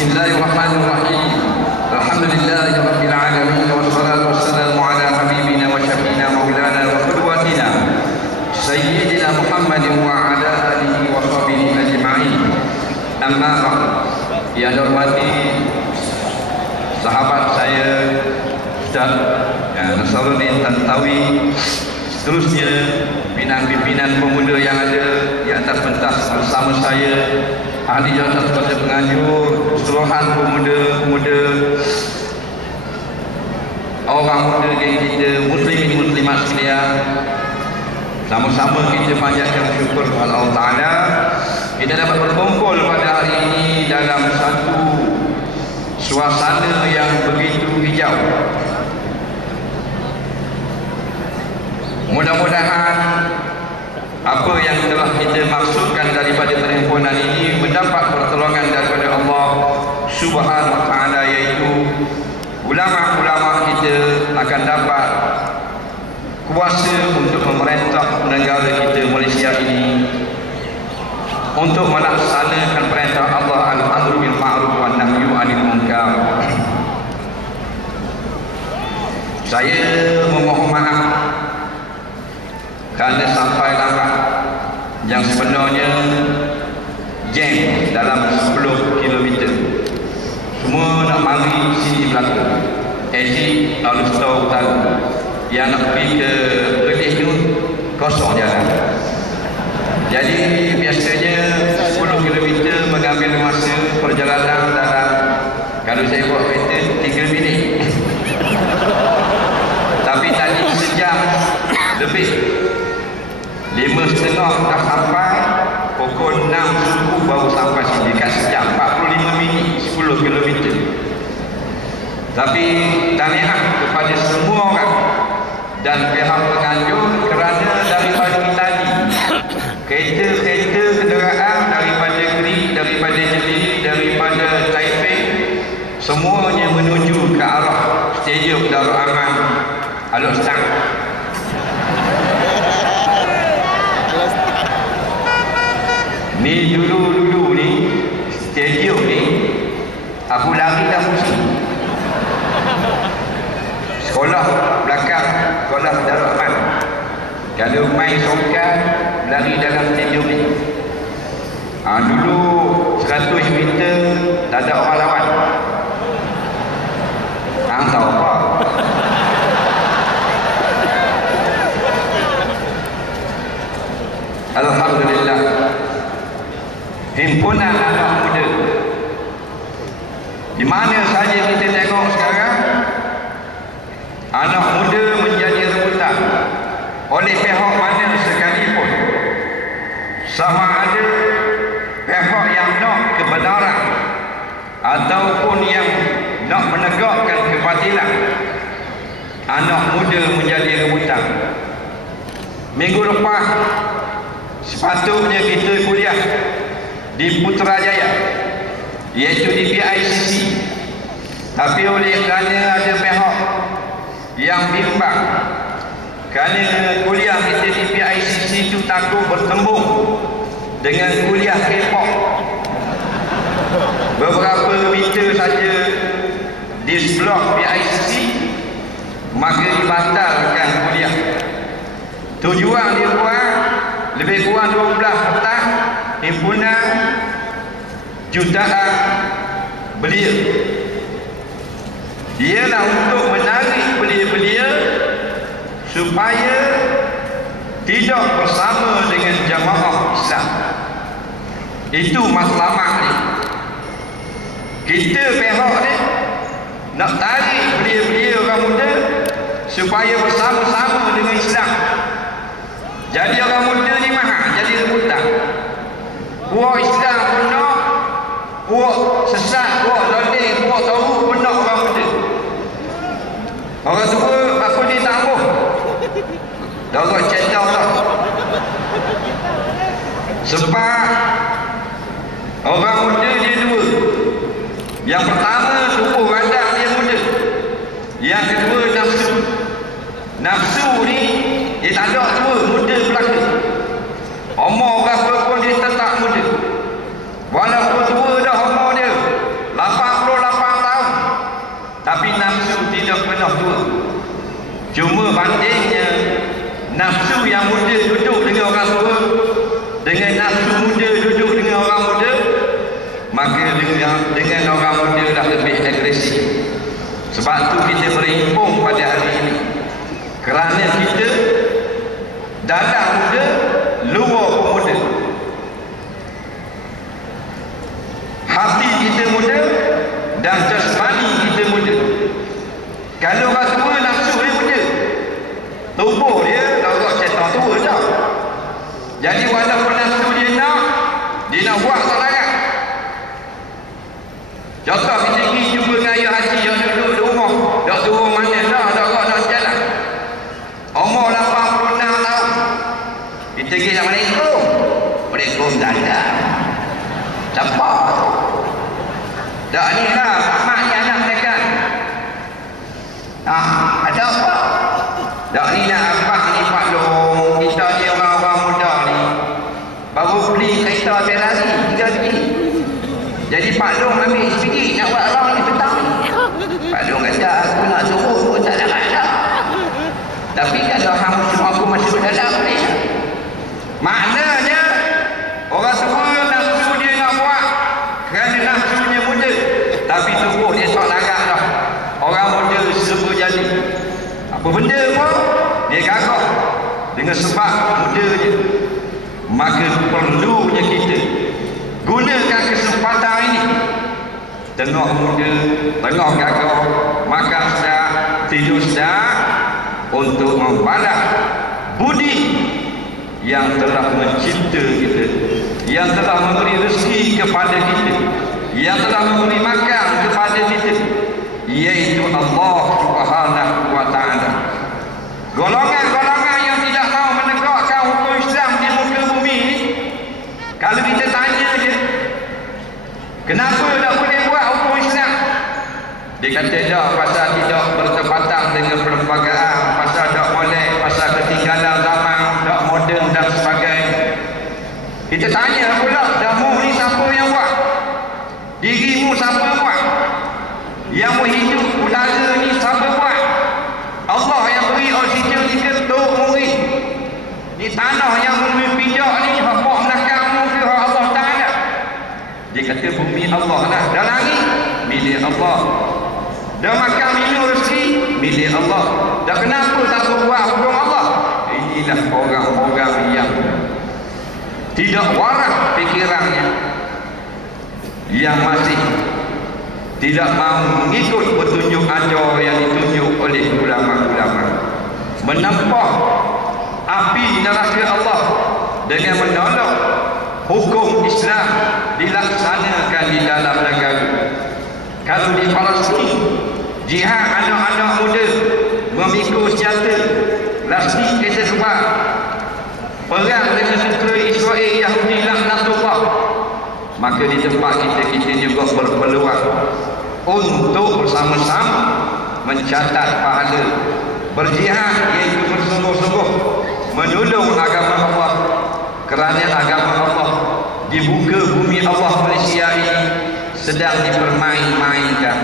Bismillahirrahmanirrahim. Alhamdulillahirabbil alamin wassalatu wassalamu ala habibina wa syafiina maulana wa qudwatina sayyidina Muhammadin wa ala alihi wa sahbihi ajma'in. Amma ba'd. Yang hormati sahabat saya Ustaz Nasaruddin Tantawi, seterusnya pimpinan pemuda yang ada di atas pentas bersama saya, ahli jawatan kepada penganjur, keseluruhan pemuda-pemuda, orang muda geng kita, muslimin muslimat sekalian, sama-sama kita panjatkan syukur kepada Allah Ta'ala kita dapat berkumpul pada hari ini dalam satu suasana yang begitu hijau. Mudah-mudahan apa yang telah kita maksudkan daripada perhimpunan ini mendapat pertolongan daripada Allah Subhanahu wa Ta'ala, iaitu ulama-ulama kita akan dapat kuasa untuk memerintah negara kita Malaysia ini untuk melaksanakan perintah Allah al-amru bil ma'ruf wan nahyu 'anil munkar. Saya memohon maaf kerana sampai lambat yang sebenarnya jam dalam 10 km. Semua nak mari sini belakang. Exit Alustau Utara. Yang nak pergi ke Perlis tu kosong jalan. Jadi biasanya 10 km mengambil masa perjalanan dalam, kalau saya buat kereta 3 minit. Tapi tadi sejam lebih, 5.30 dah sampai, pukul 6 subuh baru sampai sini, dekat sejam, 45 minit 10 km. Tapi tahniah kepada semua orang dan pihak penganjur kerana dari pagi tadi kereta-kereta kenderaan daripada Kerik, daripada Jeli, daripada Taipei semuanya menuju ke arah Stadium Darul Aman Alustang. Ni dulu ni stadium ni aku lari dah pusing. Sekolah belakang, sekolah Darul Aman, kalau main sokan lari dalam stadium ni. Dulu 100 meter tak ada orang lawan. Tahu apa? Alhamdulillah, himpunan anak muda di mana saja kita tengok sekarang, anak muda menjadi rebutan oleh pihak mana sekalipun, sama ada pihak yang nak kebenaran ataupun yang nak menegakkan kebatilan. Anak muda menjadi rebutan. Minggu lepas sepatutnya kita kuliah di Putrajaya, iaitu di PICC, tapi oleh kerana ada pihak yang bimbang kerana kuliah kita di PICC itu takut bertembung dengan kuliah K-pop, beberapa meter saja di blok PICC, maka dibatalkan kuliah. Tujuan dia buat lebih kurang 12 petang himpunan jutaan belia. Ialah untuk menarik belia-belia supaya tidak bersama dengan jamaah Islam. Itu matlamat ni. Kita pihak ni nak tarik belia-belia orang muda supaya bersama-sama dengan Islam. Jadi orang muda ni mahal, jadi rebutan. Puak Islam pun nak, puak sesat, puak zalim, puak tahu pun nak orang muda. Orang tua aku ni tak apa, dah buat cendang lah. Sebab orang muda dia dua. Yang pertama tubuh badan dia muda, yang kedua nafsu. Nafsu ni dia tak ada tua, muda belaka. Umur berapa pun dia tetap muda. Walaupun tua dah umur dia 80 berbandingnya nafsu yang muda duduk dengan orang tua dengan nafsu muda duduk dengan orang muda, maka dengan orang muda dah lebih agresif. Sebab tu kita berimpun pada hari ini, kerana kita dalam muda, luar pun muda, hati kita muda dan jasmani kita muda. Kalau orang tua nafsu dia muda, tubuh dia dah syaitan tua dah. Jadi walaupun nafsu dia nak buat tak larat. Contoh kita pergi jumpa dengan ayah haji yang duduk di rumah, tak turun mana dah, nak jalan. Umur 86 tahun. Kita pergi Assalamualaikum. Waalaikumsalam dah ada. Siapa tu? Tak ni lah, Ahmad ni anak mereka. Ada apa? Tak ni nak apa ni Pak Long. Kita ni orang-orang muda ni baru beli kereta Ferrari 3 biji. Jadi Pak Long ambil sebiji nak buat round ni petang ni. Pak Long kata aku nak suruh pun tak dapat dah. Tapi kalau hang semua aku masih berdalam boleh. Maknanya orang tua nafsu dia nak buat kerana nafsunya muda, tapi tubuh dia tak larat dah. Orang muda serba jadi. Apa benda pun dia gagap dengan sebab muda je. Maka perlunya kita gunakan kesempatan ini. Tengah muda, tengah gagap, makan sedap, tidur sedap, untuk membalas budi yang telah mencipta kita, yang telah memberi rezeki kepada kita, yang telah memberi makan kepada kita, yaitu Allah Subhanahu wa ta'ala. Golongan-golongan yang tidak mahu menegakkan hukum Islam di muka bumi ini, kalau kita tanya je, kenapa tak boleh buat hukum Islam? Dia kata dah pasal tidak bertepatan dengan perlembagaan, pasal tak boleh, pasal ketinggalan zaman, tak moden dan sebagainya. Kita tanya pula, damu ni siapa yang buat? Dirimu siapa buat? Yang hidup udara ni siapa buat? Allah yang beri oksigen ni ketuk murid. Ni tanah yang bumi pijak ni, hak belakangmu ke hak Allah Ta'ala? Dia kata bumi Allah lah. Dan langit milik Allah. Dan makan minum rezeki milik Allah. Dan kenapa tak buat hukum Allah? Inilah orang-orang yang tidak waras fikirannya, yang masih tidak mahu mengikut petunjuk ajar yang ditunjuk oleh ulama-ulama, menempah api neraka Allah dengan menolak hukum Islam dilaksanakan di dalam negara. Kalau di Palestin, jihad anak-anak muda memikul senjata, lastik kereta sebab perang dengan tentera Israel Yahudi laknatullah, maka di tempat kita juga berpeluang untuk bersama-sama mencatat pahala berjihad, iaitu bersungguh-sungguh menolong agama Allah, kerana agama Allah di muka bumi Allah Malaysia ini sedang dipermain-mainkan,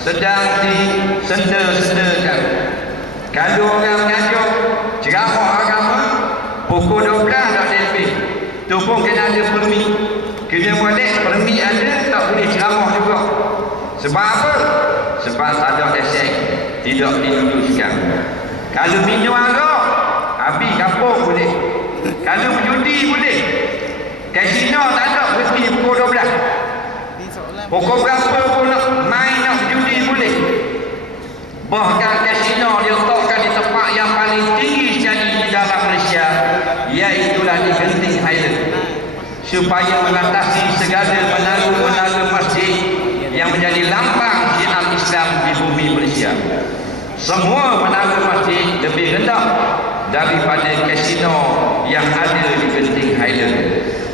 sedang disenda-sendakan. Kalau orang mengajar ceramah agama pukul 12 tak lebih, tu pun kena ada permit. Kena balik permit ada, tak boleh ceramah juga. Sebab apa? Sebab tak ada lesen, tidak diluluskan. Kalau minum arak, habis kapur boleh. Kalau berjudi boleh. Kasino tak ada, berhenti pukul 12. Pukul berapa pun nak main, nak berjudi boleh. Bahkan kasino dia letakkan di tempat yang paling tinggi sekali di dalam Malaysia, iaitulah di Genting Highland, supaya mengatasi segala menara-menara masjid yang menjadi lambang syiar Islam di bumi Malaysia. Semua menara masjid lebih rendah daripada kasino yang ada di Genting Highland.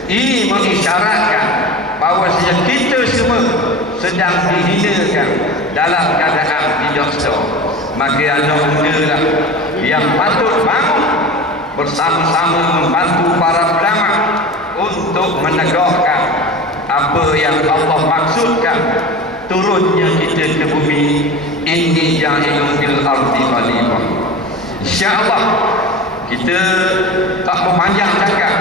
Ini mengisyaratkan bahawa kita semua sedang dihinakan dalam keadaan tidak sah. Maka anak muda lah yang patut bangun bersama-sama membantu para ulama untuk menegakkan apa yang Allah maksudkan turunnya kita ke bumi. Inni ja'ilun fil ardi khalifah. InsyaAllah kita tak memanjang cakap,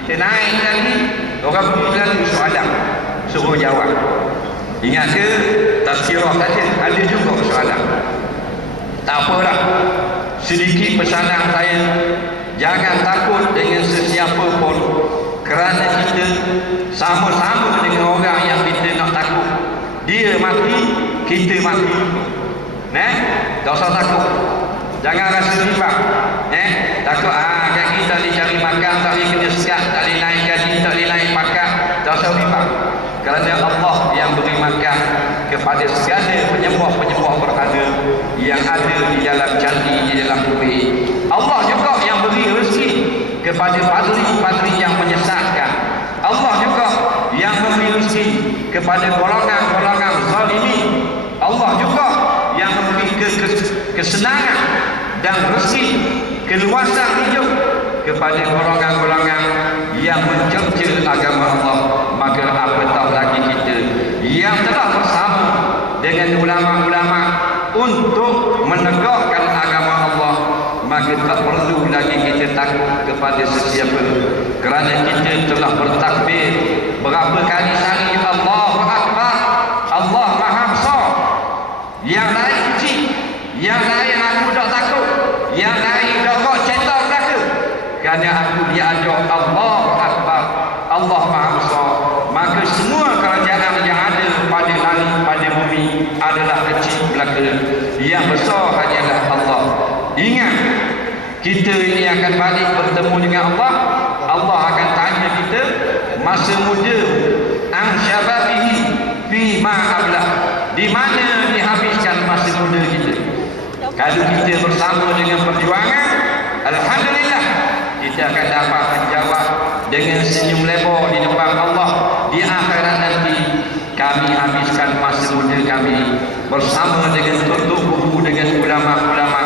kita naik lagi. Orang pergi lalu soalan, suruh jawab. Ingat ke tazkirah saja, ada juga soalan. Tak apalah, sedikit pesanan saya, jangan takut dengan sesiapa pun, kerana kita sama-sama dengan orang yang kita nak takut. Dia mati, kita mati. Tak usah takut. Jangan rasa bimbang. Takut kan kita dicari makan, tak boleh kena sekat, tak boleh naik gaji, tak boleh naik pangkat. Tak usah bimbang. Kerana Allah yang beri makan kepada segala penyembah-penyembah berhala yang ada di dalam candi, di dalam bumi. Allah juga yang beri rezeki kepada padri-padri yang menyesatkan. Allah juga yang memberi rezeki kepada golongan-golongan zalimi. Allah juga yang memberi kesenangan dan rezeki, keluasan hidup kepada golongan-golongan yang mencerca agama Allah. Maka apatah lagi kita yang telah bersama dengan ulama-ulama untuk menegakkan agama Allah, maka tak perlu lagi kita takut kepada sesiapa, kerana kita telah bertakbir berapa kali sekali, Allahu Akbar, Allah Maha Besar. Yang lain kecil, yang lain aku tak takut, yang lain dokok cetak belaka, kerana aku diajar Allahu Akbar, Allah Maha Besar. Maka semua kerajaan yang ada pada langit, pada bumi adalah kecil belaka, yang besar hanyalah Allah. Ingat, kita ini akan balik bertemu dengan Allah. Allah akan tanya kita masa muda, an syababihi fi ma ablah, di mana dihabiskan masa muda kita. Kalau kita bersama dengan perjuangan, alhamdulillah kita akan dapat menjawab dengan senyum lebar di depan Allah di akhirat nanti. Kami habiskan masa muda kami bersama dengan tutup buku dengan ulama-ulama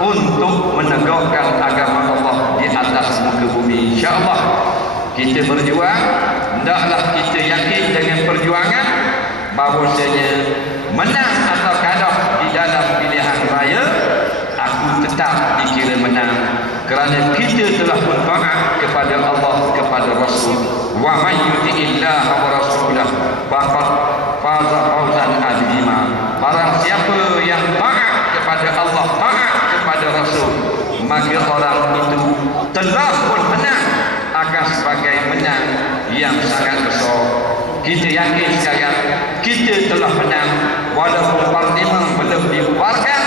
untuk menegakkan agama Allah di atas muka bumi. InsyaAllah kita berjuang. Hendaklah kita yakin dengan perjuangan bahawasanya menang atau kalah di dalam pilihan raya, aku tetap dikira menang, kerana kita telah bertaat kepada Allah, kepada Rasul. Wa man yuti'illah wa rasulah faqad faza fawzan azima. Barang siapa yang taat kepada Allah, taat kepada Rasul, maka orang itu telah pun menang, akan sebagai menang yang sangat besar. Kita yakin sekarang kita telah menang, walaupun parlimen belum dibubarkan,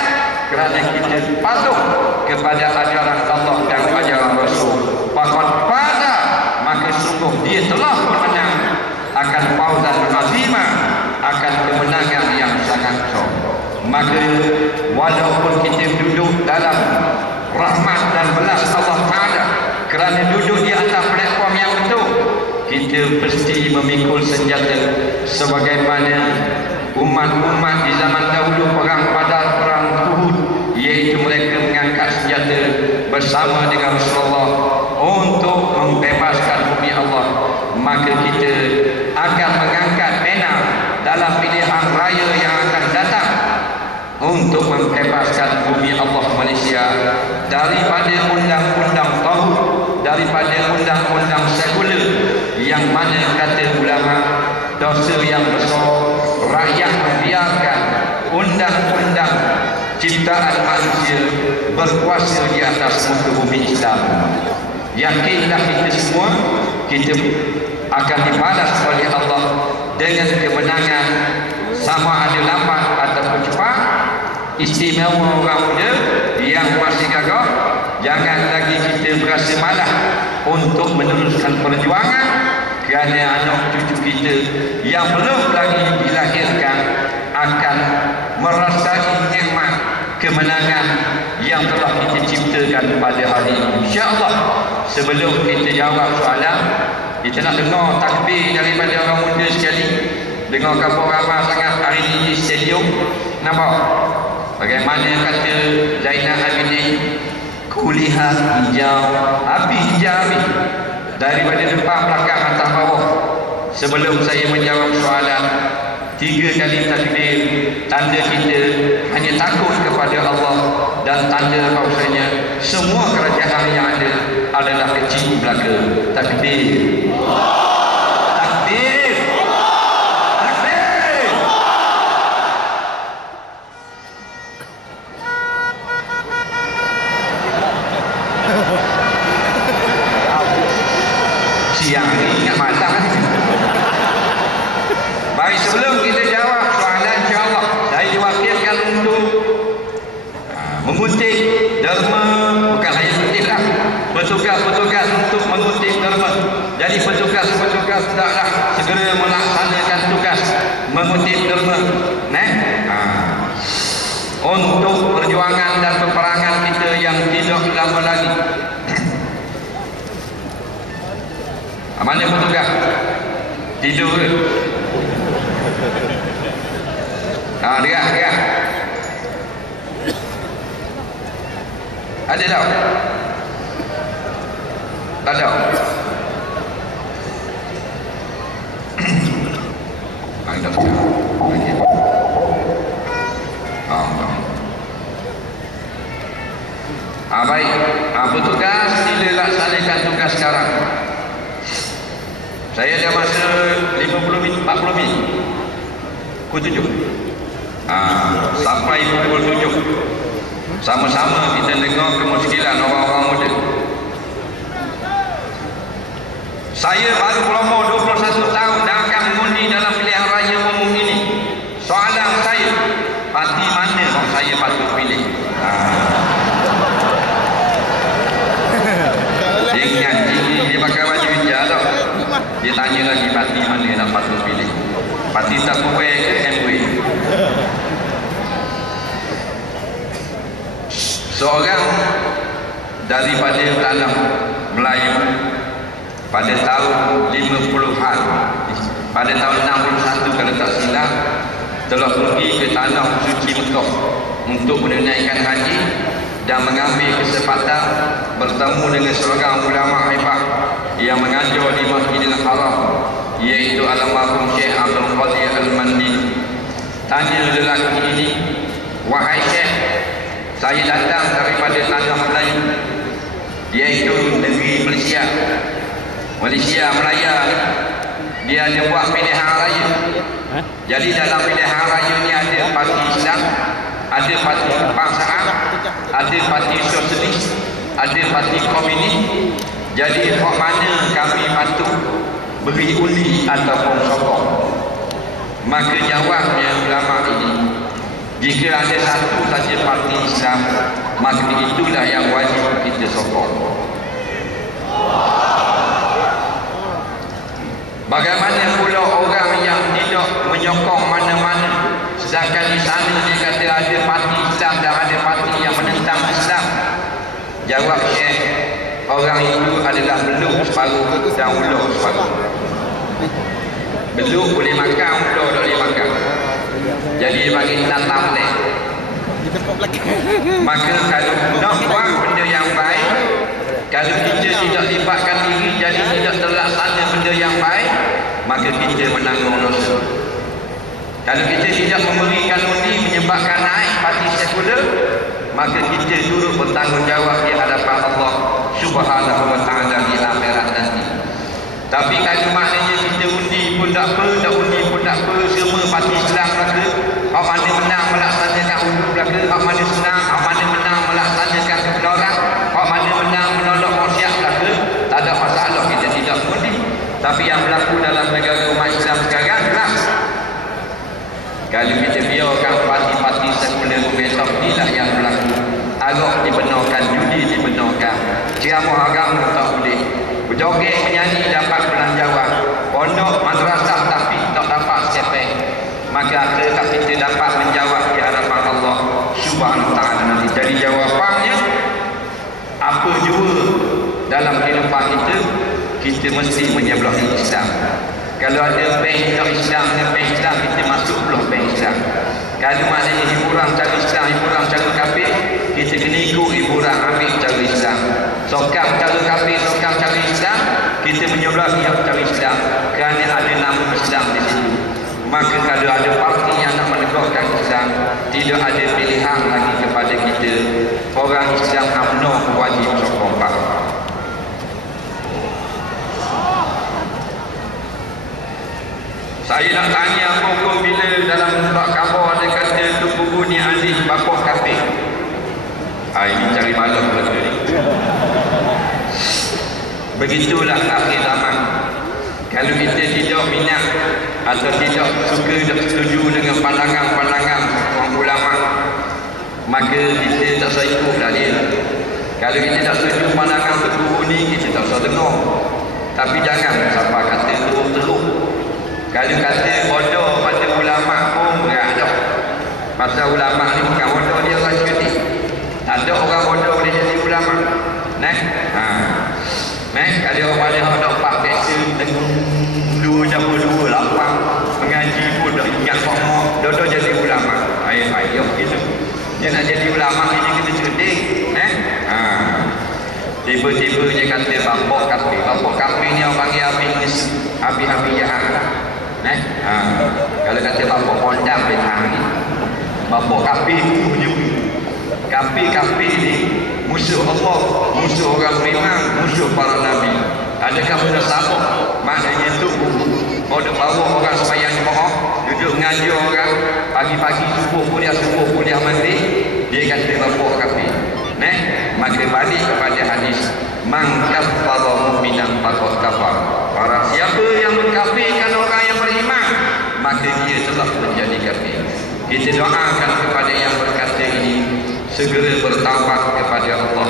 kerana kita patuh kepada ajaran Allah dan ajaran Rasul. Faqad faza, maka sungguh dia telah menang, akan fauzan azima, akan kemenangan yang sangat besar. Maka walaupun kita duduk dalam rahmat dan belas Allah Ta'ala, kerana duduk di atas platform yang betul, kita mesti memikul senjata sebagaimana umat-umat di zaman dahulu perang Badar, perang Uhud, iaitu mereka mengangkat senjata bersama dengan Rasulullah untuk membebaskan bumi Allah. Maka kita akan mengangkat pena dalam pilihan raya yang akan datang untuk membebaskan bumi Allah Malaysia daripada undang-undang taghut, daripada undang-undang sekular yang mana kata ulama dosa yang besar rakyat membiarkan undang-undang ciptaan manusia berkuasa di atas muka bumi Islam. Yakinlah kita semua, kita akan dibalas oleh Allah dengan kemenangan, sama ada lambat ataupun cepat. Istimewa orang muda yang masih gagah, jangan lagi kita berasa malah untuk meneruskan perjuangan, kerana anak cucu kita yang belum lagi dilahirkan akan merasai nikmat kemenangan yang telah kita ciptakan pada hari ini. InsyaAllah sebelum kita jawab soalan, kita nak dengar takbir daripada orang muda sekali. Dengar kabar ramai sangat hari ini di stadium. Nampak bagaimana kata Zainal Abidin, kulihat hijau, api hijau habis daripada depan, belakang, atas, bawah. Sebelum saya menjawab soalan, 3 kali takbir, tanda kita hanya takut kepada Allah dan tanda bahawasanya semua kerajaan yang ada adalah kecil belaka. Takbir. Takbir. Takbir. Siang ni ingat malam. Baik, sebelum kita jawab soalan, insyaAllah saya diwakilkan untuk mengutip derma, bukan hanya mengutip lah, petugas-petugas untuk mengutip derma. Jadi petugas-petugas hendaklah segera melaksanakan tugas mengutip derma, untuk perjuangan dan peperangan kita yang tidak lama lagi. Mana petugas? Tidur ke? Dia. Ada tak? Tak ada. Ada. Baik. Petugas sila laksanakan tugas sekarang. Saya ada masa 50 minit, 40 minit. Pukul 7. Sampai pukul 7. Sama-sama kita dengar kemuskilan orang-orang muda. Saya baru berumur 21 tahun dan akan mengundi dalam pilihan raya umum ini. Soalan saya, parti mana yang saya patut pilih? Ingat, dia pakai baju hijau tau. Dia tanya lagi parti mana yang patut pilih. Parti Takuwe ke MW? Seorang daripada tanah Melayu pada tahun 50-an, pada tahun 61 kalau tak silap, telah pergi ke tanah suci Mekah untuk menunaikan haji dan mengambil kesempatan bertemu dengan seorang ulama hebat yang mengajar di Masjidil Haram, iaitu almarhum Syekh Abdul Qadir Al-Mandini. Tanya lelaki ini, "Wahai Syekh, saya datang daripada tanah Melayu, iaitu negeri Malaysia. Malaysia Melaya ni, dia ada buat pilihan raya. Jadi dalam pilihan raya ni ada parti Islam, ada parti kebangsaan, ada parti sosialis, ada parti komunis. Jadi hak mana kami patut beri undi ataupun sokong?" Maka jawabnya ulama ini, jika ada satu saja parti Islam, maka itulah yang wajib kita sokong. Bagaimana pula orang yang tidak menyokong mana-mana, sedangkan di sana dia kata ada parti Islam dan ada parti yang menentang Islam? Jawab Syekh, orang itu adalah beluk separuh dan ulur separuh. Beluk boleh makan, ulur tak boleh makan. Jadi bagi tata boleh. Maka kalau nak buat benda yang baik, kalau kita tidak libatkan diri jadi tidak terlaksana benda yang baik, maka kita menanggung dosa. Kalau kita tidak memberikan undi menyebabkan naik parti sekular, maka kita turut bertanggungjawab di hadapan Allah Subhanahu wa taala di akhirat nanti. Tapi kalau maknanya kita undi pun tak apa, tak undi pun tak apa, semua parti Islam belaka, hak mana menang melaksanakan undur belaka, hak mana senang, hak mana menang melaksanakan kebenaran, hak mana menang menolak maksiat belaka, tak ada masalah kita tidak undi. Tapi yang berlaku dalam negara umat Islam sekarang jelas. Kalau kita biarkan parti-parti sekular momentum inilah yang berlaku. Agak dibenarkan, judi dibenarkan, ceramah agama tak boleh, berjoget menyanyi dapat belanjawan, pondok madrasah tapi tak dapat sepeng. Maka adakah kita dapat menjawab di hadapan Allah Subhanahu wa taala nanti? Jadi jawapannya, apa jua dalam kehidupan kita mesti menyebelahi Islam. Kalau ada bank tak Islam, kita masuk belah bank Islam. Kalau maknanya hiburan cara Islam, hiburan cara kafir, kita kena ikut hiburan ambil cara Islam. Sokam cara kafir, sokam cara Islam, kita menyebelahi cara Islam kerana ada nama Islam di situ. Maka kalau ada parti yang nak menegakkan Islam, tidak ada pilihan lagi kepada kita orang Islam UMNO wajib sokong Pak. Saya nak tanya pokok bila dalam surat khabar ada kata tu buku ni alih bapak kafir. Ini cari malam lagi ni. Begitulah akhir zaman. Kalau kita tidak minat atau tidak suka dan setuju dengan pandangan-pandangan orang ulama, maka kita tak usah ikutlah dia. Kalau kita tak setuju pandangan buku ni, kita tak usah dengar. Tapi jangan sampai kata teruk-teruk. Kalau kata bodoh pada ulama pun berat dah. Pasal ulama ni bukan bodoh, dia orang cerdik. Tak ada orang bodoh boleh jadi ulama. Kalau orang boleh nak pakai dua jam dua lapang mengaji pun dah ingat semua, dah jadi ulama. Ayah gitu. Dia nak jadi ulama ni kita cerdik. Tiba-tiba dia kata bapak kafir. Bapak kafir ni orang panggil habis jahat. Kalau kata bapak pondam dia tahan ni. Bapak kafir tu punya. Kafir ni musuh Allah, musuh orang beriman, musuh para nabi. Adakah benda sama? Maknanya tu orang bawa orang supaya jemaah duduk mengajar orang pagi-pagi subuh kuliah maghrib, dia kata bapak kafir. Maka balik kepada hadis man kaffara mu'minan faqad kafar. Barang siapa yang mengkafirkan orang yang beriman, maka dia telah menjadi kafir. Kita doakan kepada yang berkata ini segera bertaubat kepada Allah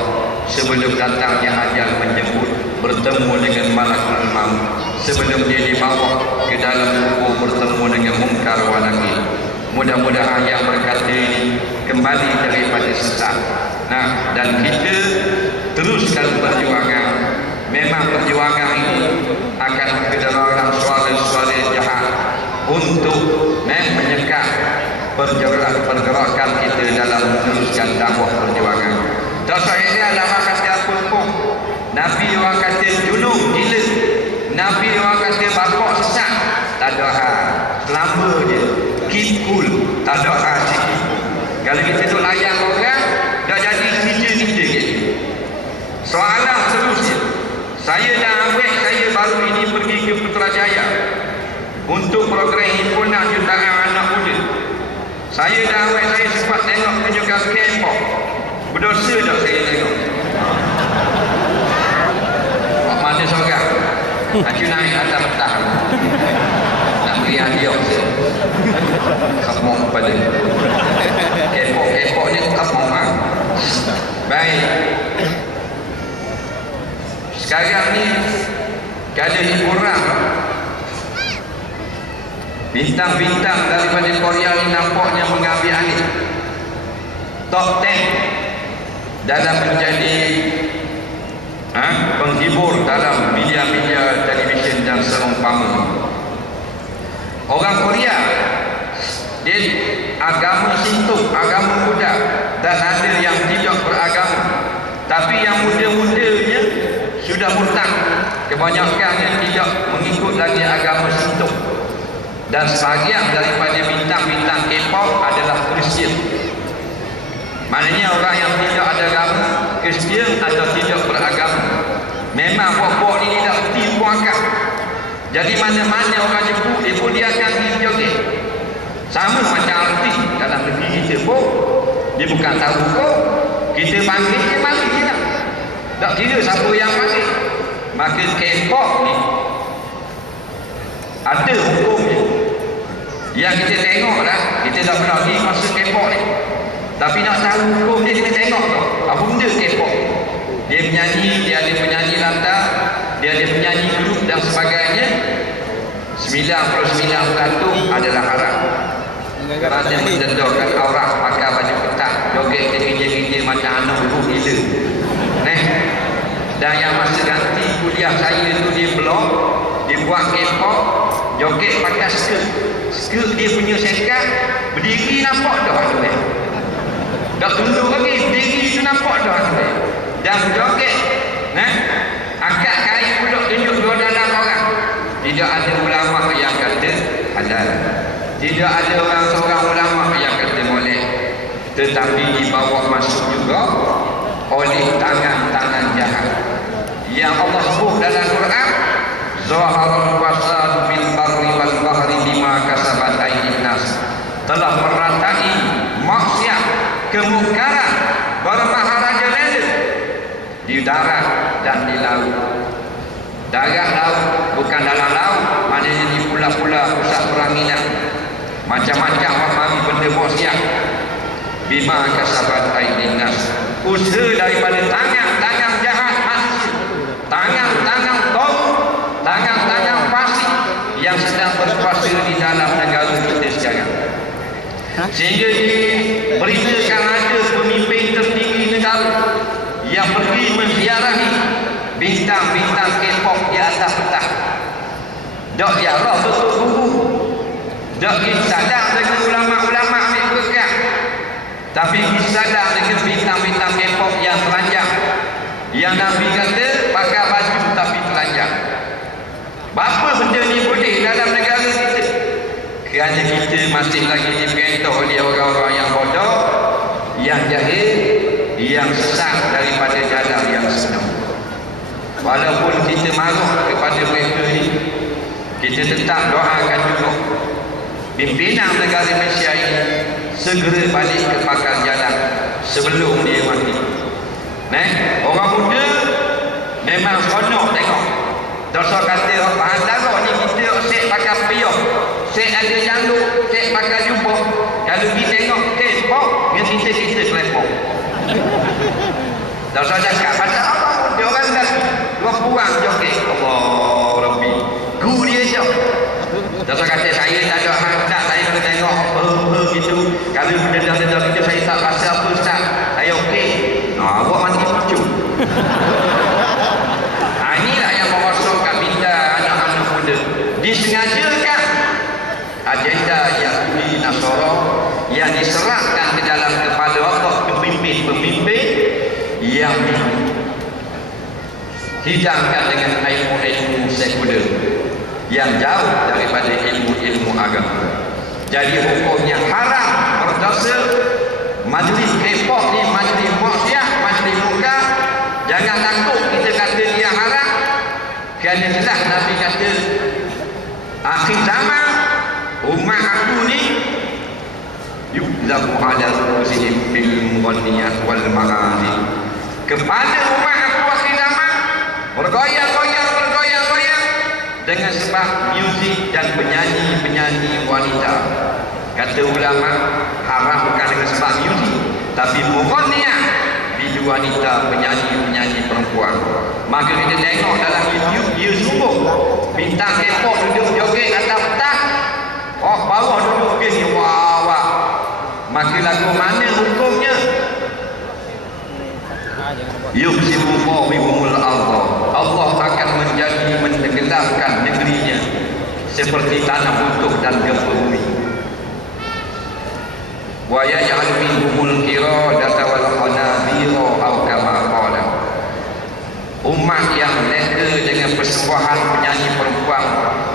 sebelum datangnya ajal menjemput, bertemu dengan malakul maut, sebelum dia dibawa ke dalam kubur bertemu dengan mungkar wa nakir. Mudah-mudahan yang berkata ini kembali daripada sesat. Dan kita teruskan perjuangan. Memang perjuangan ini akan kedengaran suara-suara jahat untuk menyekat pergerakan kita dalam meneruskan dakwah perjuangan. Tak saya dalam kata apa pun. Nabi orang kata junub gila. Nabi orang kata bapak sesat. Tak ada hal. Selama je. Keep cool. Tak ada hal sikit. Kalau kita tu layan orang, dah jadi kerja-kerja gitu. Soalan seterusnya. Saya dan awet saya baru ini pergi ke Putrajaya untuk program himpunan jutaan anak muda. Saya dan awet saya sempat tengok tunjukkan K-pop. Berdosa tak saya tengok? Mana seorang? Aku naik atas petang. Nak beri hadiah saya. Kapok kepada K-pop ni kapok lah. Baik. Sekarang ni kalau hiburan bintang-bintang daripada Korea ni nampaknya mengambil alih top 10 dalam menjadi penghibur dalam media-media televisyen dan seumpama. Orang Korea dia agama Sinto, agama Buddha, dan ada yang tidak beragama. Tapi yang muda-mudanya sudah murtad. Kebanyakannya tidak mengikut lagi agama Sinto. Dan sebahagian daripada bintang-bintang K-pop adalah Kristian. Maknanya orang yang tidak ada agama, Kristian atau tidak beragama. Memang buat-buat ini tak tipu akal. Jadi mana-mana orang jemput, dia akan pergi joget. Sama macam artis dalam negeri kita pun. Dia bukan tahu kok. Kita panggil, dia panggil je tak. Tak kira siapa yang panggil. Maka K-pop ni ada hukumnya. Yang kita tengok lah, kita dah pernah pergi masa K-pop ni. Tapi nak tahu hukum dia, kita tengok tu. Apa benda K-pop? Dia menyanyi, dia ada penyanyi latar, dia ada penyanyi grup dan sebagainya. 99% adalah haram. Kerana dia mendedahkan aurat, pakai baju ketat, joget kerja-kerja macam anak buruk gila. Dan yang masa ganti kuliah saya tu dia blog, dia buat K-pop, joget pakai skirt. Skirt dia punya sekat, berdiri nampak dah tu tak tunduk lagi, berdiri tu nampak dah tu dan joget akad kain pula tunjuk dua dalam orang. Tidak ada ulama yang kata halal, tidak ada orang seorang ulama yang kata boleh. tetapi dibawa masuk juga oleh tangan-tangan jahat yang Allah sebut dalam Quran, zaharul fasad bil barri wal bahri bima kasabat aydin nas, telah meratai maksiat kemungkaran bermaharajalela di darat dan di laut. Darat laut bukan dalam laut, maknanya di pula-pula pusat peranginan, macam-macam mari benda maksiat. Bima kasabat aydin nas, usaha daripada tangan-tangan jahat manusia, tangan-tangan kaum, tangan-tangan fasik yang sedang berkuasa di dalam negara kita sekarang. Sehingga diberitakan ada pemimpin tertinggi negara yang pergi menziarahi bintang-bintang K-pop di atas petang. Dok ziarah betul guru, dok sadar dengan ulama-ulama ambil berkat, tapi sadar dengan bintang-bintang K-pop yang telanjang, yang Nabi kata pakai baju tapi telanjang. Apa benda ni boleh dalam negara kita? Kerana kita masih lagi diperintah oleh orang-orang yang bodoh, yang jahil, yang sesat daripada jalan yang senang. Walaupun kita marah kepada mereka ini, kita tetap doakan juga pimpinan negara Malaysia ini segera balik ke pangkal jalan sebelum dia mati. Orang muda memang seronok tengok. Dosa kata bahan ni kita set pakai piyok, set ada jalur, set pakai jubah. Kalau kita tengok K-pop, kita kelepok. Dosa cakap pasal apa? Dia orang dah dua puang joget. Allah Rabbi, guru dia je. Dosa kata saya tak ada hal tak, saya kena tengok gitu. Kalau benda-benda kita saya tak rasa apa Ustaz, saya okey. Awak mati pucu. Inilah yang merosotkan minda anak-anak muda. Disengajakan agenda Yahudi Nasara yang diserahkan ke dalam kepala Allah pemimpin-pemimpin yang dihidangkan dengan ilmu-ilmu sekuler yang jauh daripada ilmu-ilmu agama. Jadi hukumnya haram, berdosa. Majlis K-pop ni majlis maksiat, majlis muka. Jangan takut kita kata dia haram, kerana jelas Nabi kata akhir zaman umat aku ni yudzabu ala rusihim bil mughanniyat wal maghazi. Kepada umat aku akhir zaman bergoyang-goyang dengan sebab muzik dan penyanyi-penyanyi wanita. Kata ulama haram bukan dengan sebab muzik, tapi mughanniyat, bidu wanita, penyanyi-penyanyi perempuan. Maka kita tengok dalam YouTube, dia sungguh bintang K-pop duduk joget atas petang, bawah duduk gini, wah. Maka lagu mana hukumnya? Yuksimu qawmihumul arda, Allah akan menjadi menenggelamkan negerinya seperti tanah runtuh dan gempa bumi. Wa yaj'al minhumul qiradata wal khanazira aw kama qala. Umat yang leka dengan persembahan penyanyi perempuan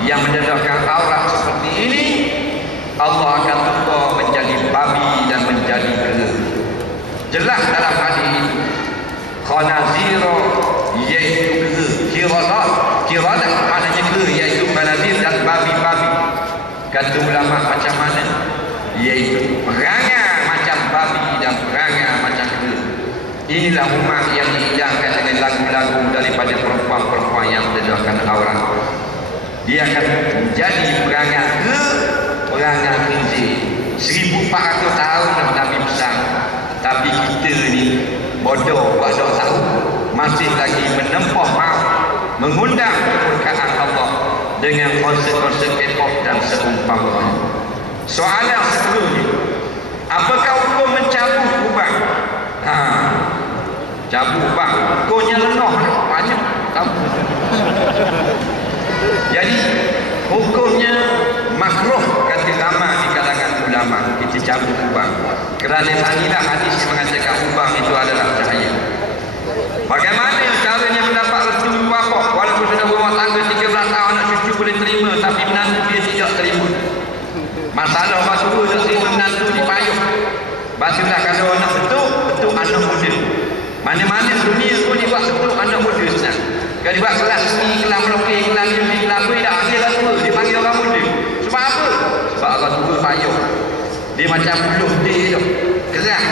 yang mendedahkan aurat seperti ini, Allah akan tukar menjadi babi dan menjadi kera. Jelas dalam hadis ini, khanazira iaitu kera, kiradah maknanya kera, iaitu khanazir dan babi-babi. Kata ulama macam mana? Iaitu perangai macam babi dan perangai macam kera. Inilah umat yang dihidangkan dengan lagu-lagu daripada perempuan-perempuan yang mendedahkan aurat. Dia akan menjadi perangai kera, perangai khinzir. 1400 tahun dah Nabi pesan, tapi kita ni bodoh, tak tahu, masih lagi menempah maaf, mengundang kemurkaan Allah dengan konsep-konsep K-pop dan seumpamanya. Soalan seterusnya, apakah hukum mencabut ubah? Cabut ubah, hukumnya lenah banyak tahu. Jadi hukumnya makruh kata lama di kalangan ulama kita cabut ubah. Kerana inilah hadis yang mengatakan ubah itu adalah cahaya. Bagaimana caranya mendapat restu apa? Walaupun sudah berumah tangga 13 tahun, anak cucu boleh terima, tapi menantu dia tidak terima. Masalah orang tua tak terima menantu dipayuh. Basulah kalau nak betul anak muda. Mana-mana dunia pun dia buat betul anak muda senang. Kalau dia buat kelas ni, kelas melukis, kelas ni, kelas apa, dah dia dah tua. Dia panggil orang muda. Sebab apa? Sebab orang tua payah. Dia macam buluh dia tu. Keras.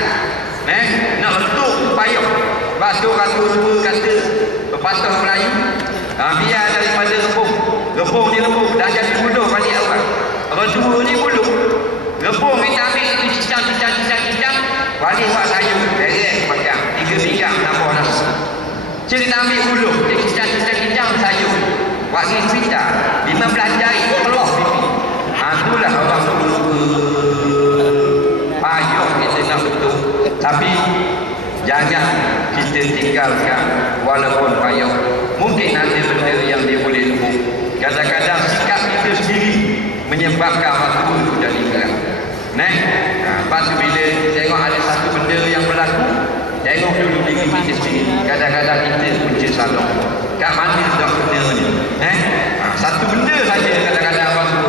Nak betul payah. Sebab tu orang tua kata pepatah Melayu. Biar daripada rebung. Rebung ni rebung. Dah jadi buluh balik orang. Orang tua ni buluh. Rebung kita ambil itu cicang. Balik buat sayur. Derek makan. 3 pinggang nambah nasi. Kita ambil buluh. Dia cicang sayur. Buat kita 15 jari keluar pipi. Itulah orang tua. Payah kita nak betul. Tapi jangan kita tinggalkan walaupun payah. Mungkin ada benda yang dia boleh lembut. Kadang-kadang sikap kita sendiri menyebabkan waktu itu jadi berat. Lepas tu bila tengok ada satu benda yang berlaku, tengok dulu diri kita sendiri. Kadang-kadang kita punca salah. Kat mana dah benda ni? Satu benda saja kadang-kadang waktu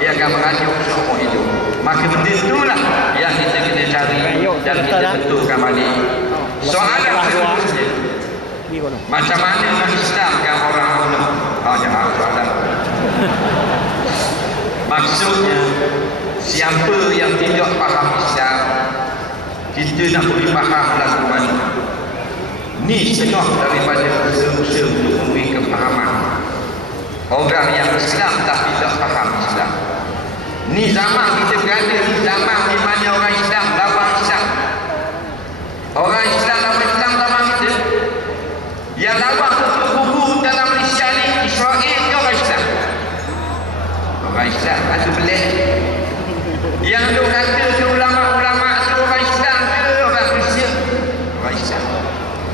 dia akan meracuk seumur hidup. Maka benda itulah yang kita kena cari dan kita betulkan balik. Soalan seterusnya, macam mana mengislamkan orang ulama? Jangan soalan. Maksudnya, siapa yang tidak faham Islam, kita nak beri faham lagu mana. Ni setengah daripada usaha-usaha untuk memberi kefahaman orang yang Islam tapi tak faham Islam. Ni zaman kita berada, ni zaman di mana orang Islam lawan Islam. Orang Islam lawan kita. Yang lawan untuk buku dalam Malaysia ni Israel ke orang Islam? Orang Islam ada belah. Yang duk kata ke ulama-ulama tu orang Islam ke orang Kristian? Orang Islam.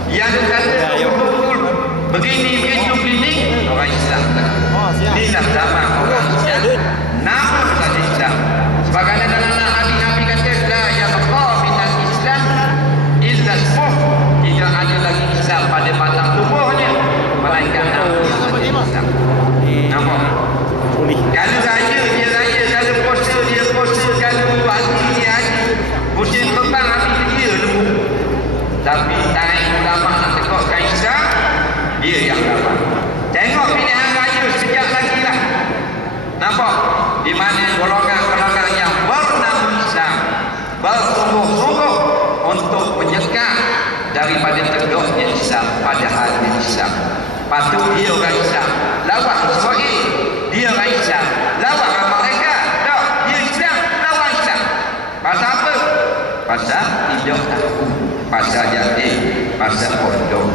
Yang duk kata begini orang Islam. Inilah zaman orang Islam. Nama saja Islam. Sebagaimana dalam hadis Nabi kata, la yabqa minal Islam illa ismuh. Tidak ada lagi Islam pada batang tubuhnya melainkan nama Islam. Nampak? Kalau raya dia raya, kalau puasa dia puasa, kalau haji dia haji. Musim terbang habis dia lembut. Tapi tarik ulama nak tegakkan Islam, dia yang lawan. Tengok pilihan raya sejak lagi lah. Nampak? Di mana golongan-golongan yang bernama Islam bersungguh-sungguh untuk menyekat daripada tegaknya Islam pada hari Islam. Patut dia orang Islam lawan Israel, dia orang Islam lawan mereka. Tak, dia Islam lawan Islam. Pasal apa? Pasal tidak tahu, pasal jahil, pasal bodoh.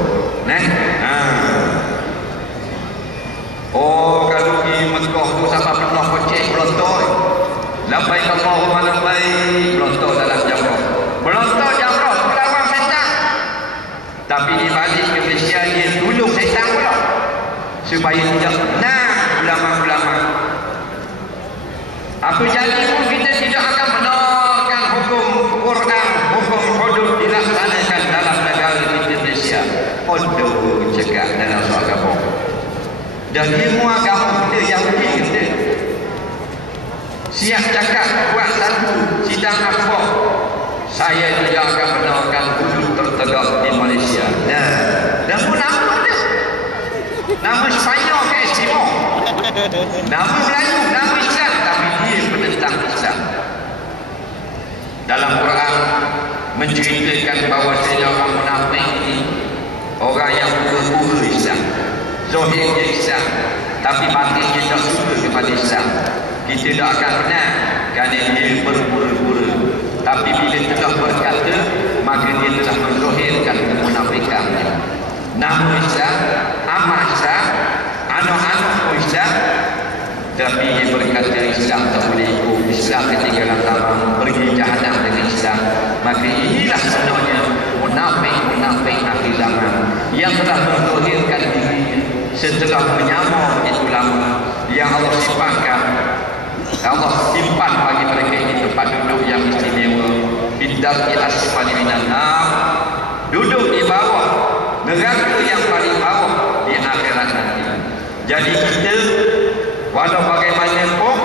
Kalau di Mekah tu sampai pernah pecah belontoy. Labbaik Allahumma labbaik, belontoy dalam jamrah. Belontoy jamrah lawan setan. Tapi di balik ke Malaysia dia tolong setan pula. Supaya tidak ulama-ulama. Apa jadi pun kita tidak akan benarkan hukum Quran, hukum hudud dilaksanakan dalam negara kita Malaysia. Bodoh cakap dalam soal agama. Dan ilmu agama kita Yahudi kita siap cakap buat satu sidang akhbar, saya tidak akan benarkan hudud tertegak di Malaysia. Dan pun nama ada, nama Sepanyol ke Eskimo, nama Melayu, nama Islam, tapi dia penentang Islam. Dalam Quran menceritakan bahawa orang munafik ini orang yang pura-pura Islam, zahirnya Islam, tapi batinnya tak suka kepada Islam. Kita tak akan benar kerana dia berpura-pura. Tapi bila telah berkata, maka dia telah menzahirkan kemunafikannya. Nama Islam, amal Islam, anak-anak Islam, tapi dia berkata Islam tak boleh ikut. Islam ketika datang pergi jahanam dengan Islam. Maka inilah sebenarnya munafik akhir zaman yang telah menzahirkan dirinya setelah menyamar itu lama yang Allah sifatkan, Allah simpan bagi mereka ini tempat duduk yang istimewa. Bid'ati asfali minan nar, duduk di bawah neraka yang paling bawah di akhirat nanti. Jadi kita walau bagaimanapun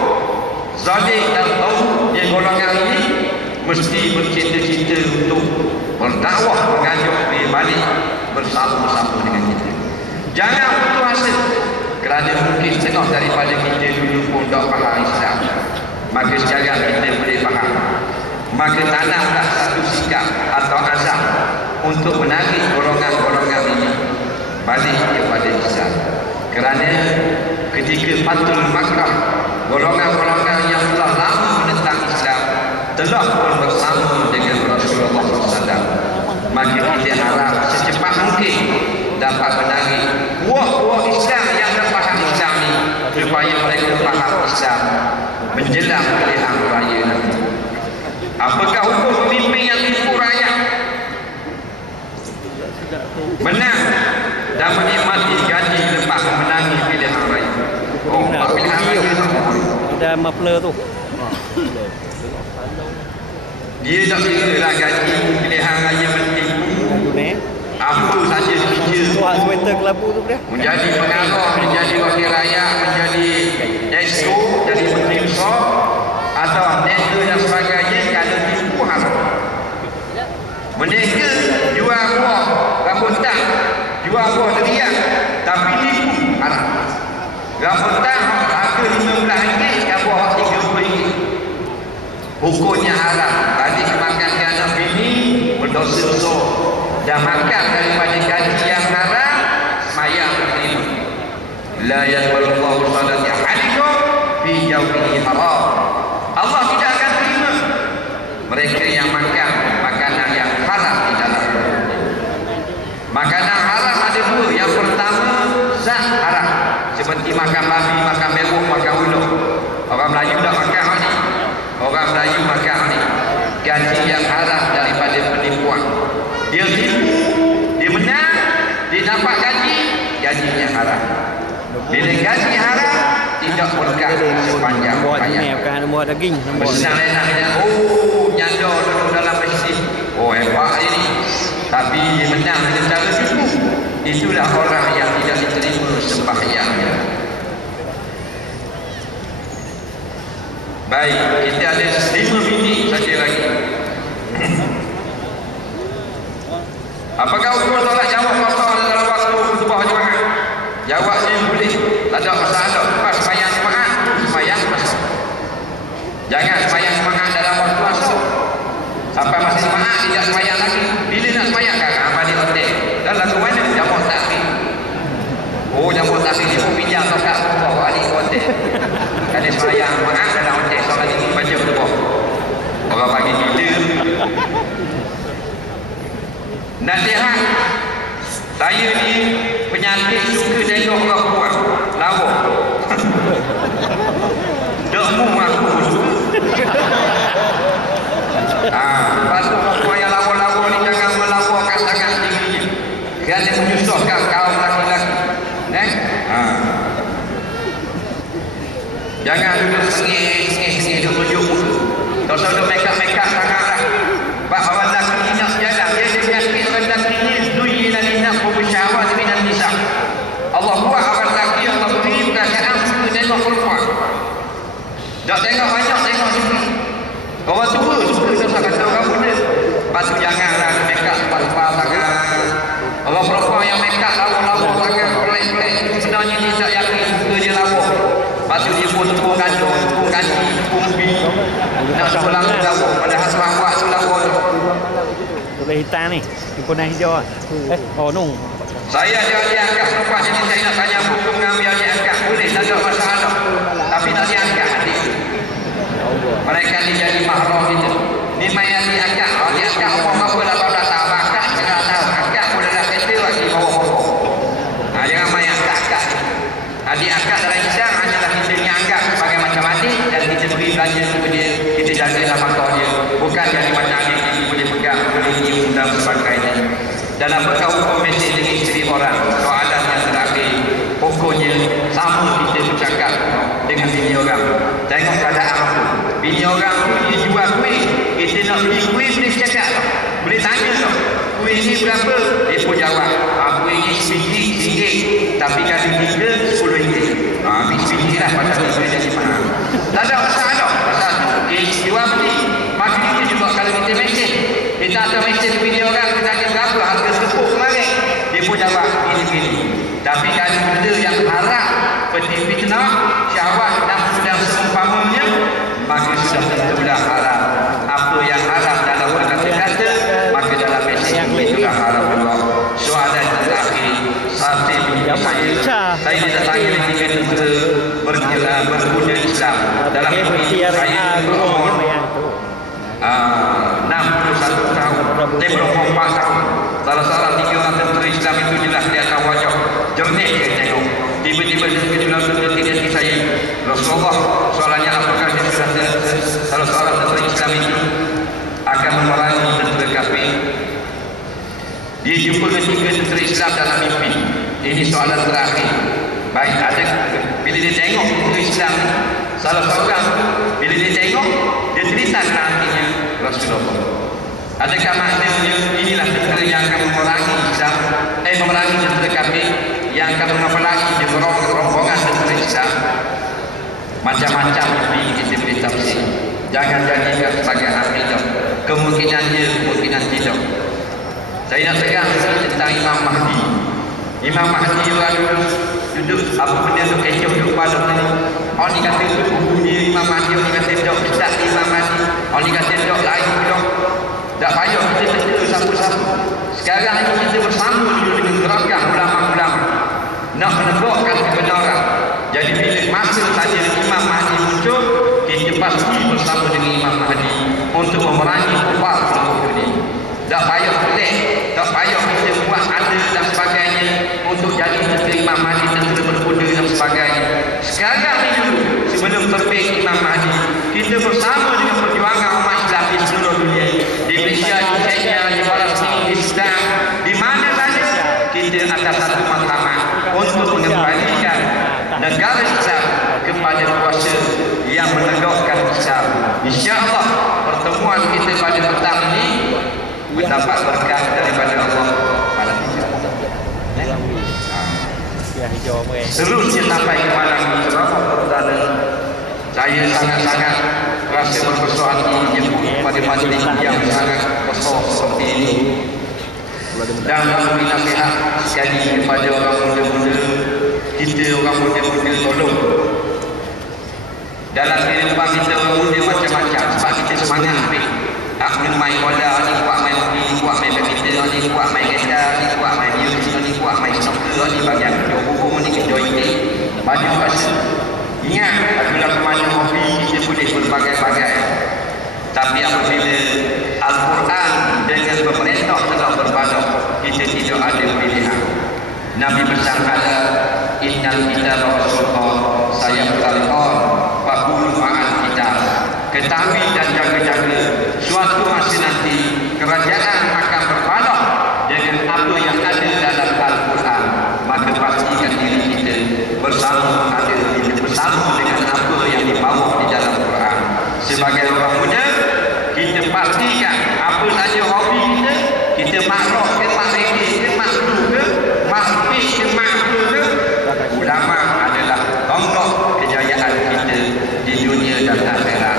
zalim dan tahu di golongan ini, mesti bercita-cita untuk berdakwah, mengajak dia balik bersama-sama dengan kita. Jangan putus asa, kerana mungkin setengah daripada kita dulu pun tak faham Islam. Maka sekarang kita boleh faham. Maka tanamlah satu sikap atau azam untuk menarik golongan-golongan ini balik kepada Islam. Kerana ketika Fathul Makkah, golongan-golongan yang telah lama menentang Islam telah pun bersama dengan Rasulullah SAW. Maka kita harap secepat mungkin dapat menarik buah-buah Islam yang dah faham Islam ni, supaya mereka faham Islam menjelang pilihan raya nanti. Apakah hukum pemimpin yang tipu rakyat? Menang dan menikmati gaji lepas menangi pilihan raya. Oh, pilihan raya ada mafler tu. Dia tak kira lah gaji pilihan raya mentipu. Apa saja kerja Tuan sweater kelabu tu dia. menjadi pengarah, menjadi wakil rakyat, menjadi exco, jadi menteri besar atau nega dan sebagainya, kalau tipu haram. Mereka jual buah rambutan, jual buah durian, tapi tipu haram. Rambutan harga RM15, yang buah RM30. Hukumnya haram. Balik makan ke anak bini berdosa besar. Dan makan daripada gaji yang haram, semayang terima. La yaqbalullahu salati ahadikum fi jawfihi haram. Allah tidak akan terima mereka yang makan makanan yang haram di dalam perutnya. Makanan haram ada dua. Yang pertama, zat haram, seperti makan babi, makan beruk, makan ular. Orang Melayu dah makan ni. Orang Melayu makan ni. Gaji yang haram daripada penipuan. Dia tipu, dia menang, dia dapat gaji, gajinya haram. Bila gaji haram, tidak berkah sepanjang hayat. Buat daging. Bersenang enak, oh nyanda duduk dalam masjid, oh hebat ini. Tapi dia menang dengan cara tipu. Itulah orang yang tidak diterima sembahyangnya. Baik, kita ada 5 minit saja lagi. Apakah hukum solat jawab kosong dalam waktu khutbah Jumaat? Jawabnya boleh, tak ada masalah. Lepas sembahyang Jumaat, sembahyang kosong. Jangan sembahyang Jumaat dalam waktu asar. Sampai masa Jumaat tidak sembahyang lagi. Bila nak sembahyang kan? Di hotel. Dan lagu mana? Jamuan takhir. Oh, jamuan takhir dia pun pinjam tokat khutbah ahli hotel. Kalau sembahyang Jumaat dalam hotel, solat ini baca khutbah. Orang bagi kita. Nasihat, saya ni penyakit suka tengok orang buat lawa. Dekmu aku lepas tu orang yang lawa-lawa ni jangan melawakan sangat tinggi, kerana menyusahkan kaum lelaki-lelaki. Jangan duduk sengih-sengih duduk tunjuk muka. Tak usah duduk make-up sangatlah. Sebab orang lelaki ni nak jalan, dia penyakit orang lelaki ni zuyina linafsu bisyahwat minan nisa. Allah buat orang lelaki, Allah beri perasaan suka tengok perempuan. Tak tengok banyak, tengok sikit. Orang tua suka susah kata orang muda. Lepas tu janganlah make-up lepas-lepas sangat. Orang perempuan yang make-up lawa-lawa sangat, pelik-pelik, sebenarnya dia tak yakin suka dia lawa. Lepas tu dia pun tepung kandung, tepung kaki, tepung ubi. Nak suruh lawa lawa, padahal serawak tu lawa tu. Tulis hitam ni, timpunan hijau. Oh no. Saya ada adik angkat perempuan, jadi saya nak tanya hukum mengambil adik angkat. Boleh, tak ada masalah. Tapi tak diangkat adik. Mereka ni jadi mahram kita. Ni main adik angkat. Adik angkat apa-apa dah tahu. Angkat jangan tahu. Angkat boleh dah kereta lagi bawa-bawa. Jangan main angkat-angkat. Adik angkat dalam Islam hanyalah kita ni anggap sebagai macam adik dan kita beri belanja kepada dia. Kita jaga dalam mata dia. Bukan jadi macam adik kita boleh pegang, boleh nyium dan sebagainya. Dan apakah hukum mesej dengan isteri orang? Soalan yang terakhir, pokoknya sama kita bercakap dengan bini orang. Tengok keadaan apa. Bini orang tu dia jual kuih, kita nak beli kuih boleh cakap tak? Boleh tanya tak? Kuih ni berapa? Dia pun jawab, kuih ni RM1, tapi kali 3 RM10. Habis RM1 lah, pasal tu boleh jadi mahal. Tak ada masalah. Pasal tu dia jual beli. Maka kita juga Kita ada mesej bini orang, kita tanya berapa harga tepuk kemarin, dia pun jawab gini-gini. Tapi kalau benda yang haram seperti fitnah, syahwat, nafsu dan seumpamanya, maka sudah tentulah haram. Apa yang haram dalam kata-kata, maka dalam mesej itu juga haram juga. Soalan terakhir, satu saya tidak tanya lagi kata berguna Islam dalam hidup saya berumur 61 tahun, saya berumur 4 tahun. Salah-salah 3 orang tentera Islam itu jelas kelihatan wajah jernih saya tengok. Tiba-tiba dalam hati saya, Rasulullah, soalannya apakah dia sudah salah seorang tentera Islam itu akan memerangi tentera kafir? Dia jumpa ketiga tentera Islam dalam mimpi. Ini soalan terakhir. Baik, ada bila dia tengok tentera Islam, salah seorang bila dia tengok, dia cerita nantinya Rasulullah. Adakah maknanya inilah tentera yang akan memerangi Islam, memerangi tentera kafir, yang akan memerangi di rombongan tentera Islam? Macam-macam mimpi kita boleh tafsir. Jangan jadikan sebagai akidah. Kemungkinan dia, kemungkinan tidak. Saya nak tegang tentang Imam Mahdi. Imam Mahdi orang duduk apa benda tu kecoh duduk pada ni. Orang ni kata itu bunyi Imam Mahdi, orang ni kata dok ustaz Imam Mahdi, orang ni kata dok lain dok. Tak payah kita teka siapa-siapa. Sekarang ini kita bersama dengan gerakan ulama-ulama nak menegakkan kebenaran. Jadi bila masa saja Imam Mahdi muncul, kita pasti bersama dengan Imam Mahdi untuk memerangi kufar seluruh dunia. Tak payah pelik, tak payah kita buat ada dan sebagainya untuk jadi tentera Imam Mahdi, tentera berkuda dan sebagainya. Sekarang ni dulu, sebelum terbit Imam Mahdi, kita bersama dengan perjuangan umat Islam di seluruh dunia, di Malaysia, di China, di Palestin, di Islam, di mana saja kita ada satu matlamat untuk mengembalikan negara Islam kepada kuasa yang menegakkan Islam. InsyaAllah pertemuan kita pada petang ini mendapat berkah daripada Allah pada hijab. Seterusnya sampai ke malam ini, saya sangat-sangat rasa berbesar hati menyebut pada majlis yang sangat besar seperti ini. Dan memberi nasihat sekali kepada orang muda-muda, kita orang muda-muda tolong. Dalam kehidupan kita orang muda macam-macam, sebab kita semangat tak boleh main bola, ni kuat main hoki, ni kuat main badminton, ni kuat main gitar, ni kuat main music, ni kuat main soccer, ni bagian kerja hukum, ni kerja ini. Banyak rasa. Ingat, apabila kemana hobi, kita boleh berbagai-bagai. Tapi apabila Al-Quran dengan pemerintah telah berbalah, kita tidak ada pilihan. Nabi bersabda, Innal kitab Rasulullah saya berkata, Fakulu ma'al kitab. Ketahui dan jaga-jaga, suatu masa nanti kerajaan akan berbalah dengan apa yang ada dalam Al-Quran. Maka pastikan diri kita bersama dengan apa yang dibawa di dalam Quran. Sebagai orang muda, kita pastikan apa saja hobi kita makroh ke, makredi ke, makruh ke, makfih ke, makruh ke, ulama adalah tonggak kejayaan kita di dunia dan akhirat.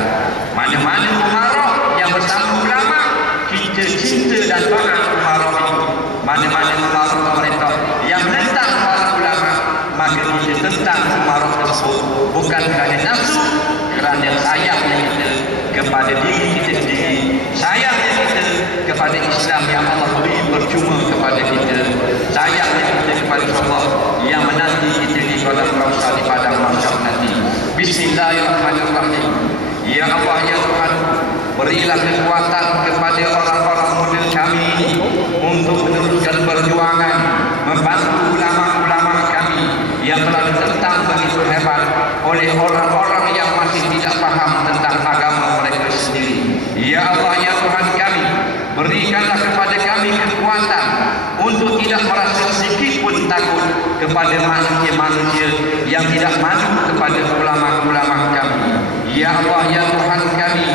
Mana-mana umarah yang bersama ulama, kita cinta dan taat umarah itu. Mana-mana umarah pemerintah yang menentang para ulama, maka kita tentang umarah tersebut. Bukan kerana nafsu, kerana sayangnya kita kepada diri kita sendiri, sayangnya kita kepada Islam yang Allah beri percuma kepada kita, sayangnya kita kepada Allah yang menanti kita di padang mahsyar, di padang mahsyar nanti. Bismillahirrahmanirrahim. Ya Allah, ya Tuhan, berilah kekuatan kepada orang-orang muda kami ini untuk meneruskan perjuangan, membantu ulama-ulama kami yang telah ditentang begitu hebat oleh orang-orang yang masih tidak faham tentang agama mereka sendiri. Ya Allah, ya Tuhan kami, berikanlah kepada kami kekuatan untuk tidak merasa sedikit pun takut kepada manusia-manusia yang tidak malu kepada ulama-ulama kami. Ya Allah, ya Tuhan kami,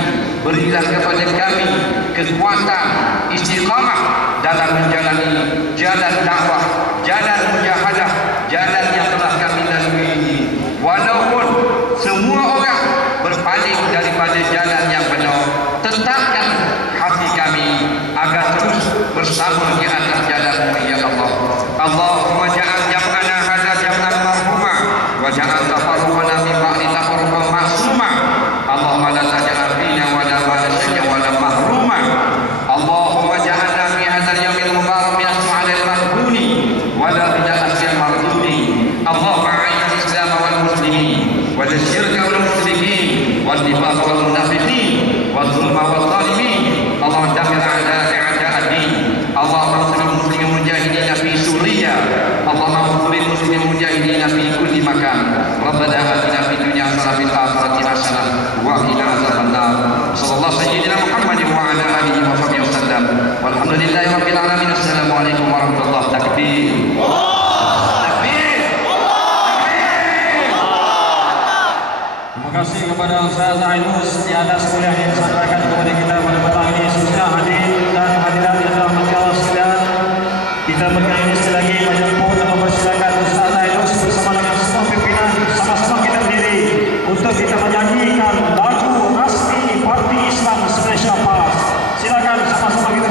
berilah kepada kami kekuatan istiqamah dalam menjalani jalan dakwah, jalan mujahadah, jalan yang telah kami lalui ini. Walaupun semua orang berpaling daripada jalan yang benar, tetapkan hati kami bersama di atas jalan-Mu ya Allah. Allahumma ja'al jam'ana hadza jam'an marhuma wa ja'al tafarruqana min ba'di tafarruqan ma'suma. Allahumma la taj'al fina wa la ba'dana wa la mahruma. Allahumma ja'alna fi hadzal yawmil mubarak min as-su'adil maqbuni wa la bid'atil mardudi. Allahumma a'inna al-islam wal muslimin wa al-shirka wal musyrikin wal nifaq wal munafiqin wal zulma wal zalimin. Allahumma dammir a'da'a ad-din. Allahumma ansur al-muslimin mujahidin fi Suriya. Allahumma ansur al-muslimin mujahidin fi kulli makan. Rabbana atina fid dunya hasanah fil akhirati hasanah wa qina adzabannar. Sallallahu sayyidina Muhammadin wa ala alihi wa sahbihi wasallam. Walhamdulillahi rabbil alamin. Assalamualaikum warahmatullahi wabarakatuh. Terima kasih kepada Ustaz Ainus di atas kuliah yang disampaikan kepada kita pada petang ini. Khususnya hadir dan hadirat yang telah menjawab sekalian. Kita berikan ini sekali lagi menjemput dan mempersilakan Ustaz Ainus bersama dengan semua pimpinan sama-sama kita berdiri untuk kita menyanyikan lagu rasmi Parti Islam Malaysia PAS. Silakan sama-sama kita